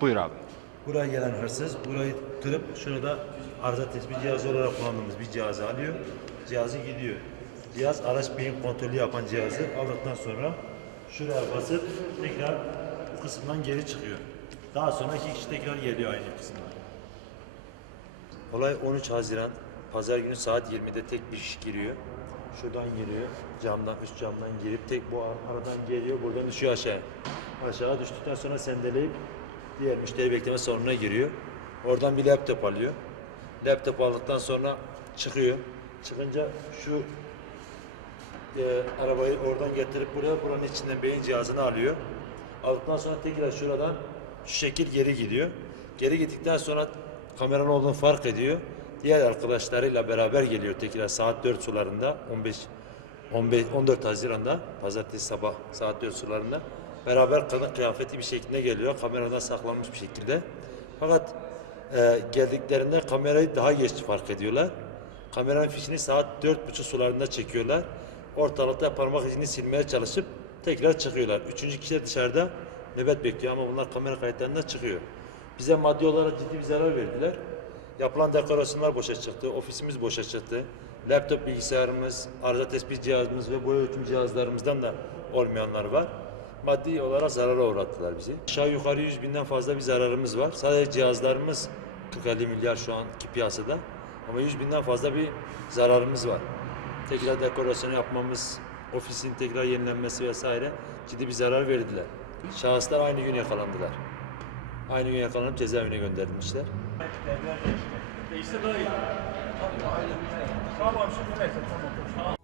Buyur abi. Buraya gelen hırsız burayı kırıp şurada arıza tespit cihazı olarak kullandığımız bir cihazı alıyor. Cihazı gidiyor. Cihaz araç beyin kontrolü yapan cihazı aldıktan sonra şuraya basıp tekrar bu kısımdan geri çıkıyor. Daha sonra iki kişi tekrar geliyor aynı kısımdan. Olay 13 Haziran. Pazar günü saat 20'de tek bir kişi giriyor. Şuradan giriyor. Camdan, üst camdan girip tek bu ar- aradan geliyor. Buradan düşüyor aşağı. Aşağı düştükten sonra sendeleyip diğer müşteri bekleme salonuna giriyor. Oradan bir laptop alıyor. Laptop aldıktan sonra çıkıyor. Çıkınca şu e, arabayı oradan getirip buraya, buranın içinden beyin cihazını alıyor. Aldıktan sonra tekrar şuradan şu şekil geri gidiyor. Geri gittikten sonra kameranın olduğunu fark ediyor. Diğer arkadaşlarıyla beraber geliyor tekrar saat 4 sularında 15 15 14 Haziran'da pazartesi sabah saat 4 sularında beraber kadın kıyafeti bir şekilde geliyor. Kameradan saklanmış bir şekilde. Fakat e, geldiklerinde kamerayı daha geç fark ediyorlar. Kameranın fişini saat dört buçuk sularında çekiyorlar. Ortalıkta parmak izini silmeye çalışıp tekrar çıkıyorlar. Üçüncü kişi de dışarıda nöbet bekliyor ama bunlar kamera kayıtlarında çıkıyor. Bize maddi olarak ciddi bir zarar verdiler. Yapılan dekorasyonlar boşa çıktı, ofisimiz boşa çıktı. Laptop bilgisayarımız, arıza tespit cihazımız ve boya ölçüm cihazlarımızdan da olmayanlar var. Maddi olarak zarara uğrattılar bizi. Aşağı yukarı 100 binden fazla bir zararımız var. Sadece cihazlarımız 40-50 milyar şu anki piyasada. Ama 100 binden fazla bir zararımız var. Tekrar dekorasyon yapmamız, ofisin tekrar yenilenmesi vesaire ciddi bir zarar verdiler. Şahıslar aynı gün yakalandılar. Aynı gün yakalanıp cezaevine gönderilmişler. Değişse daha iyi. Tamam şimdi neyse. Tamam.